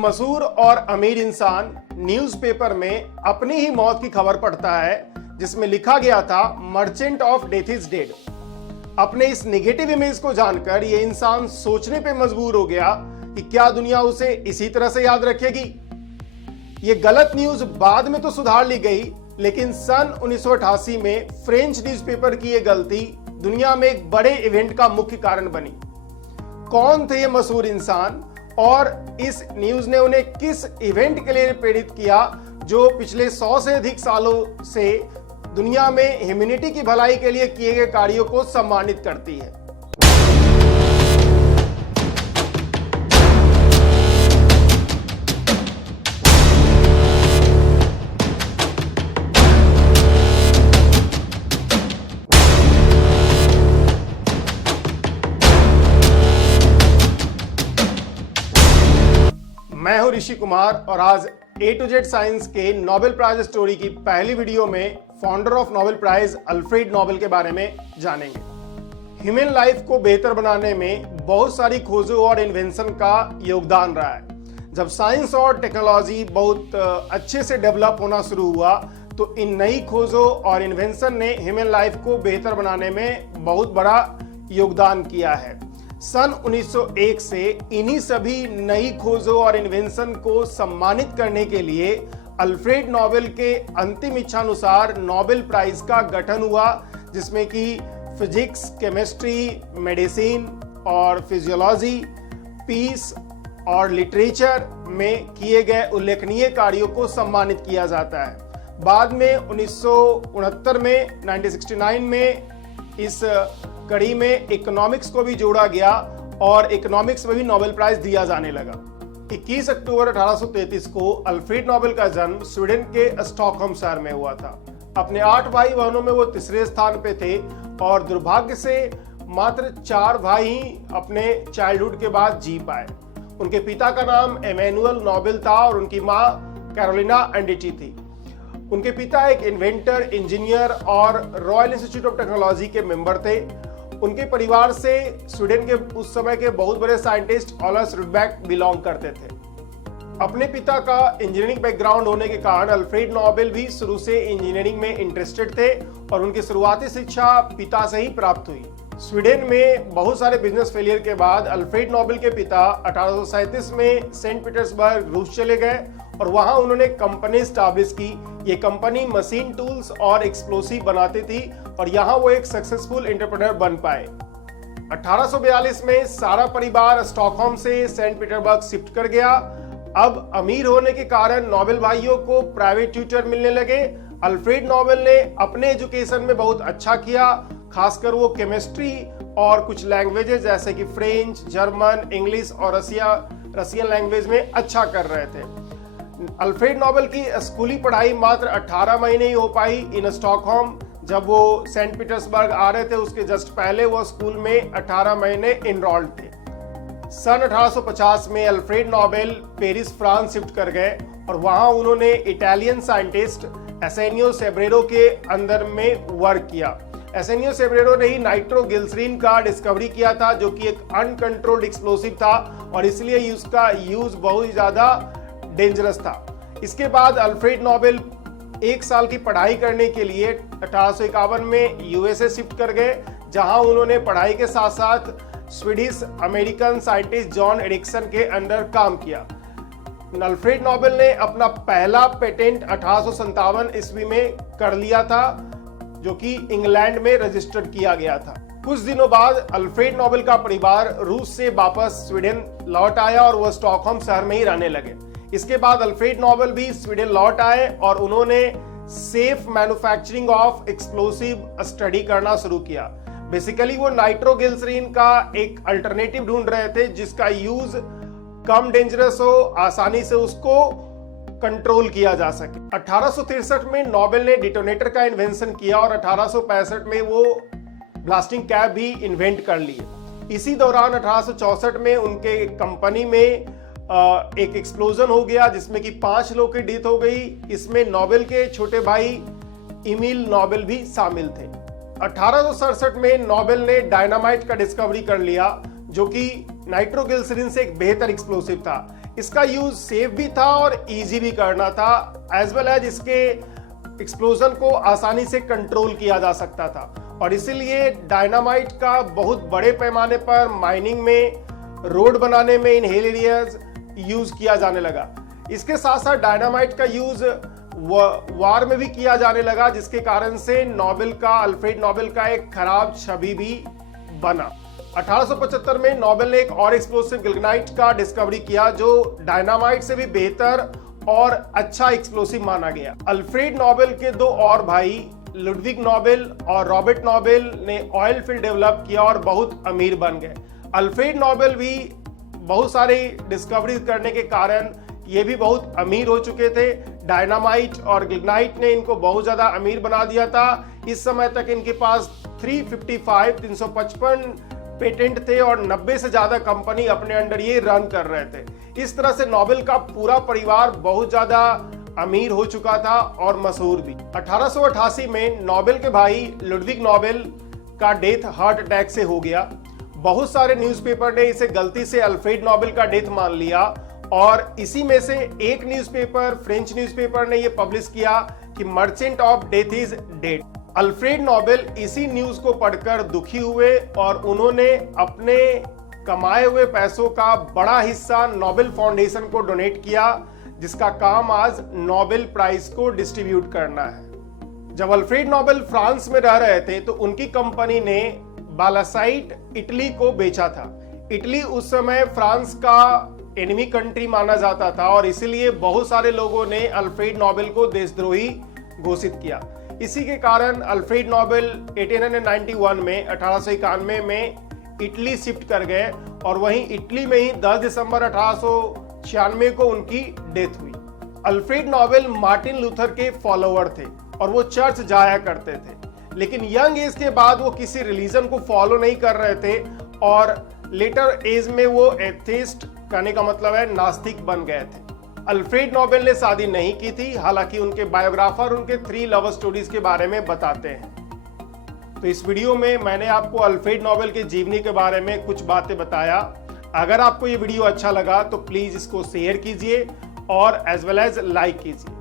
मशहूर और अमीर इंसान न्यूज़पेपर में अपनी ही मौत की खबर पढ़ता है जिसमें लिखा गया था merchant of death is dead. अपने इस नेगेटिव इमेज को जानकर यह इंसान सोचने पे मजबूर हो गया कि क्या दुनिया उसे इसी तरह से याद रखेगी। ये गलत न्यूज बाद में तो सुधार ली गई, लेकिन सन 1988 में फ्रेंच न्यूज़पेपर की यह गलती दुनिया में एक बड़े इवेंट का मुख्य कारण बनी। कौन थे ये मशहूर इंसान और इस न्यूज ने उन्हें किस इवेंट के लिए प्रेरित किया जो पिछले 100 से अधिक सालों से दुनिया में ह्यूमैनिटी की भलाई के लिए किए गए कार्यों को सम्मानित करती है। मैं हूं ऋषि कुमार और आज A to Z साइंस के नोबेल प्राइज स्टोरी की पहली वीडियो में founder of Nobel prize Alfred Nobel के बारे में जानेंगे। ह्यूमन लाइफ को बेहतर बनाने में बहुत सारी खोजों और इन्वेंशन का योगदान रहा है। जब साइंस और टेक्नोलॉजी बहुत अच्छे से डेवलप होना शुरू हुआ तो इन नई खोजों और इन्वेंशन ने ह्यूमन लाइफ को बेहतर बनाने में बहुत बड़ा योगदान किया है। सन 1901 से इन्हीं सभी नई खोजों और इन्वेंशन को सम्मानित करने के लिए अल्फ्रेड नोबेल के अंतिम इच्छानुसार नोबेल प्राइज का गठन हुआ, जिसमें कि फिजिक्स, केमिस्ट्री, मेडिसिन और फिजियोलॉजी, पीस और लिटरेचर में किए गए उल्लेखनीय कार्यों को सम्मानित किया जाता है। बाद में 1969 में 1969 में इस कड़ी में इकोनॉमिक्स को भी जोड़ा गया और इकोनॉमिक्स में भी नोबेल प्राइज दिया जाने लगा। 21 अक्टूबर 1833 को अल्फ्रेड नोबेल का जन्म स्वीडन के स्टॉकहोम शहर में हुआ था। अपने 8 भाई बहनों में वो तीसरे स्थान पे थे और दुर्भाग्य से मात्र 4 भाई ही अपने चाइल्डहुड के बाद जी पाए। उनके पिता का नाम एमेनुअल नोबेल था और उनकी माँ कैरोलिना एंडिटी थी। उनके पिता एक इन्वेंटर, इंजीनियर और रॉयल इंस्टीट्यूट ऑफ टेक्नोलॉजी के मेंबर थे। उनके परिवार से स्वीडन के उस समय के बहुत बड़े साइंटिस्ट ऑलर्स रुडबैक बिलोंग करते थे। अपने पिता का इंजीनियरिंग बैकग्राउंड होने के कारण अल्फ्रेड नोबेल भी शुरू से इंजीनियरिंग में इंटरेस्टेड थे और उनकी शुरुआती शिक्षा पिता से ही प्राप्त हुई। स्वीडन में बहुत सारे बिजनेस फेलियर के बाद अल्फ्रेड नोबेल के पिता 1837 में सेंट पीटर्सबर्ग रूस चले गए और वहां उन्होंने कंपनी स्टैब्लिश की। ये कंपनी मशीन टूल्स और एक्सप्लोसिव बनाती थी और यहाँ वो एक सक्सेसफुल एंटरप्रेन्योर बन पाए। 1842 में सारा परिवार स्टॉकहोम से सेंट पीटर्सबर्ग शिफ्ट कर गया। अब अमीर होने के कारण नोबेल भाइयों को प्राइवेट ट्यूटर मिलने लगे। अल्फ्रेड नोबेल ने अपने एजुकेशन में बहुत अच्छा किया, खासकर वो केमिस्ट्री और कुछ लैंग्वेजेस जैसे कि फ्रेंच, जर्मन, इंग्लिश और रशियन लैंग्वेज में अच्छा कर रहे थे। अल्फ्रेड नोबेल की स्कूली पढ़ाई मात्र 18 महीने ही हो पाई इन स्टॉकहोम। जब वो सेंट पीटर्सबर्ग आ रहे थे उसके जस्ट पहले वो स्कूल में 18 महीने इनरोल्ड थे। सन 1850 में Alfred Nobel Paris, France shift कर गए और वहां उन्होंने इटालियन साइंटिस्ट एसेनियो सेब्रेरो के अंदर में वर्क किया। एसेनियो सेब्रेरो ने ही नाइट्रोग्लिसरीन का डिस्कवरी किया था, जो कि एक अनकंट्रोल्ड एक्सप्लोसिव था और इसलिए उसका यूज बहुत ही ज्यादा डेंजरस था। इसके बाद अल्फ्रेड नोबेल 1 साल की पढ़ाई करने के लिए 1851 में यूएसए शिफ्ट कर गए, जहां उन्होंने पढ़ाई के साथ साथ Swedish American scientist John Ericsson के अंडर काम किया। अल्फ्रेड नोबेल ने अपना पहला पेटेंट 1857 ईस्वी में कर लिया था, जो कि इंग्लैंड में रजिस्टर्ड किया गया था। कुछ दिनों बाद अल्फ्रेड नोबेल का परिवार रूस से वापस स्वीडन लौट आया और वह स्टॉकहोम शहर में ही रहने लगे। इसके बाद अल्फ्रेड नोबेल भी स्वीडन लौट आए और उन्होंने safe manufacturing of explosive study करना शुरू किया। बेसिकली वो नाइट्रोग्लिसरीन का एक अल्टरनेटिव ढूंढ रहे थे जिसका यूज कम डेंजरस हो, आसानी से उसको कंट्रोल किया जा सके। 1863 में नोबेल ने डिटोनेटर का इन्वेंशन किया और 1865 में वो ब्लास्टिंग कैप भी इन्वेंट कर लिए। इसी दौरान 1864 में उनके कंपनी में एक एक्सप्लोजन हो गया जिसमें कि 5 लोग की डेथ हो गई। इसमें नोबेल के छोटे भाई इमिल नोबेल भी शामिल थे। 1867 में नोबेल ने डायनामाइट का डिस्कवरी कर लिया, जो कि नाइट्रोग्लिसरीन से एक बेहतर एक्सप्लोसिव था। इसका यूज सेफ भी था और इजी भी करना था, एज वेल एज इसके एक्सप्लोजन को आसानी से कंट्रोल किया जा सकता था। और इसीलिए डायनामाइट का बहुत बड़े पैमाने पर माइनिंग में, रोड बनाने में इन हिल एरियाज यूज किया जाने लगा। इसके साथ साथ डायनामाइट का यूज वार में भी किया जाने लगा, जिसके कारण से नोबेल का, अल्फ्रेड नोबेल का एक खराब छवि भी बना। 1875 में नोबेल ने एक और एक्सप्लोसिव गिल्गनाइट का डिस्कवरी किया, जो डायनामाइट से भी बेहतर और अच्छा एक्सप्लोसिव माना गया। अल्फ्रेड नोबेल के दो और भाई लुडविग नोबेल और रॉबर्ट नोबेल ने ऑयल फील्ड डेवलप किया और बहुत अमीर बन गए। अल्फ्रेड नोबेल भी बहुत सारी डिस्कवरी करने के कारण ये भी बहुत अमीर हो चुके थे। डायनामाइट और गिल्गनाइट ने इनको बहुत ज्यादा अमीर बना दिया था। इस समय तक इनके पास 355 पेटेंट थे और 90 से ज्यादा कंपनी अपने अंडर ये रन कर रहे थे। इस तरह से नोबेल का पूरा परिवार बहुत ज्यादा अमीर हो चुका था और मशहूर भी। 1888 में नोबेल के भाई लुडविग नोबेल का डेथ हार्ट अटैक से हो गया। बहुत सारे न्यूज़पेपर ने इसे गलती से अल्फ्रेड नोबेल का डेथ मान लिया और इसी में से एक न्यूज़पेपर, फ्रेंच न्यूज़पेपर ने यह पब्लिश किया कि merchant of death is dead. Alfred Nobel इसी न्यूज को पढ़कर दुखी हुए और उन्होंने अपने कमाए हुए पैसों का बड़ा हिस्सा नोबेल फाउंडेशन को डोनेट किया, जिसका काम आज नोबेल प्राइज को डिस्ट्रीब्यूट करना है। जब अल्फ्रेड नोबेल फ्रांस में रह रहे थे तो उनकी कंपनी ने बालासाइट इटली को बेचा था। इटली उस समय फ्रांस का एनिमी कंट्री माना जाता था और इसीलिए बहुत सारे लोगों ने अल्फ्रेड नोबेल को देशद्रोही घोषित किया। इसी के कारण अल्फ्रेड नोबेल 1891 में इटली शिफ्ट कर गए और वहीं इटली में ही 10 दिसंबर 1896 को उनकी डेथ हुई। अल्फ्रेड नोबेल मार्टिन लूथर के फॉलोअर थे और वो चर्च जाया करते थे, लेकिन यंग एज के बाद वो किसी रिलीजन को फॉलो नहीं कर रहे थे और लेटर एज में वो एथेइस्ट, कहने का मतलब है नास्तिक, बन गए थे। अल्फ्रेड नोबेल ने शादी नहीं की थी, हालांकि उनके बायोग्राफर उनके 3 लव स्टोरीज के बारे में बताते हैं। तो इस वीडियो में मैंने आपको अल्फ्रेड नोबेल के जीवनी के बारे में कुछ बातें बताया। अगर आपको ये वीडियो अच्छा लगा तो प्लीज इसको शेयर कीजिए और एज वेल एज लाइक कीजिए।